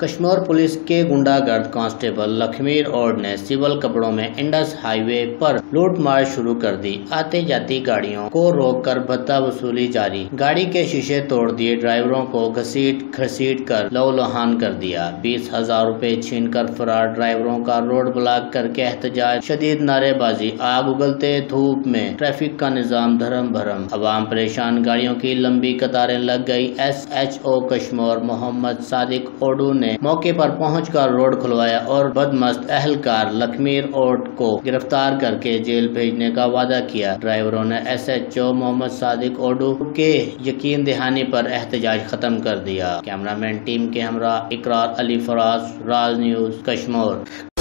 Kashmir police के गुंडागर्द constable Lakhmir और ने सिविल कपड़ों में इंडस हाईवे पर लूटमार शुरू कर दी। आती जाती गाड़ियों को रोककर भत्ता वसूली जारी। गाड़ी के शीशे तोड़ दिए, ड्राइवरों को घसीट कर लहूलुहान कर दिया। 20,000 रुपए छीन कर फरार, ड्राइवरों का रोड ब्लॉक करके एहतजाज, शदीद नारेबाजी, आग उगलते धूप में ट्रैफिक का निजाम धर्म भरम, अवाम परेशान, गाड़ियों की लंबी कतारें लग गई। SHO कश्मीर मोहम्मद सादिक ओडू ने मौके पर पहुंचकर रोड खुलवाया और बदमस्त अहलकार लखमीर ओट को गिरफ्तार करके जेल भेजने का वादा किया। ड्राइवरों ने SHO मोहम्मद सादिक ओडू के यकीन दहानी पर एहतजाज खत्म कर दिया। कैमरामैन टीम के हमरा इकरार अली फराज, राज न्यूज कश्मीर।